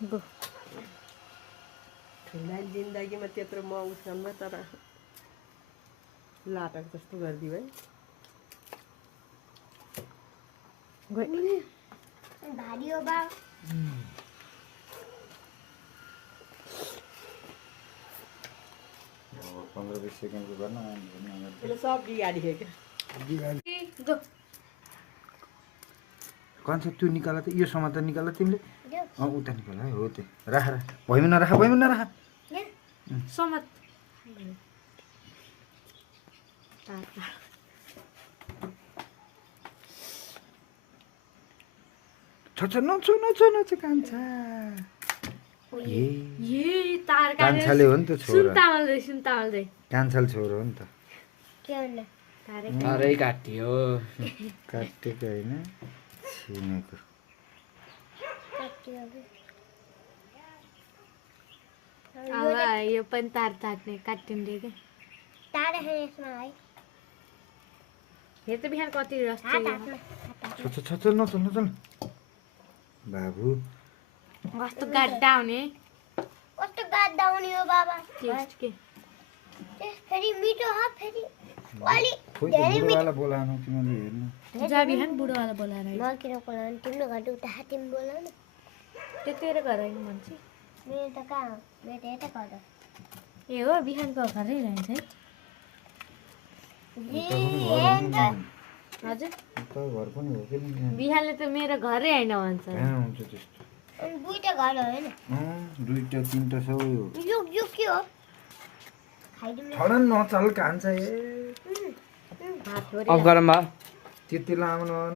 go ठुला जिन्दगीमा त्यत्रो म उसँग तर लाटक जस्तो गरिदियो है भारी हो बा 15-20 सेकेन्डको गर्न त्यसले सब बिगाडियो क्या गो कन्छ त्यो निकाल त यो समाचार निकाल तिमीले उता निकाल है हो त्यो राख भैमा नराख समत छ नचो कान्छा ये तार कान्छाले हो नि त छोरा सुन तामल दे कान्छाले छोरो हो नि त के भन्नु तारै काटियो काटेको होइन छिनेको अब यो पनि तार चाट्ने काटिँदै के तारा है यसमा है हेर त बिहान कति रस हात थियो छ नचल बाबु कस्तो गाड्डा हुने कस्तो गाड्दा हुने हो बाबा टेस्ट के फेरि मिठो हो फेरि अलि खोइ त बुढोवाला बोलाउनु तिमीले हेर्नु जा बिहान बुढोवाला बोलाएर म किन बोलाउनु तिम्रो घर उता तिमी बोलाउनु त्यो तेरो घर होइन मान्छे मेरो त कहाँ हो मेरो त यता घर हो ए हो बिहानको घरै रहन्छ है हजुर त घर पनि हो कि नि बिहानले त मेरो घरै होइन भन्छ कहाँ हुन्छ त्यस्तो अनि दुईटा घर हो होइन दुईटा तिनटा सबै हो यो के हो खाइदिनु छडन नचल कान्छ ए हात अफ गरम भयो त्यति लामो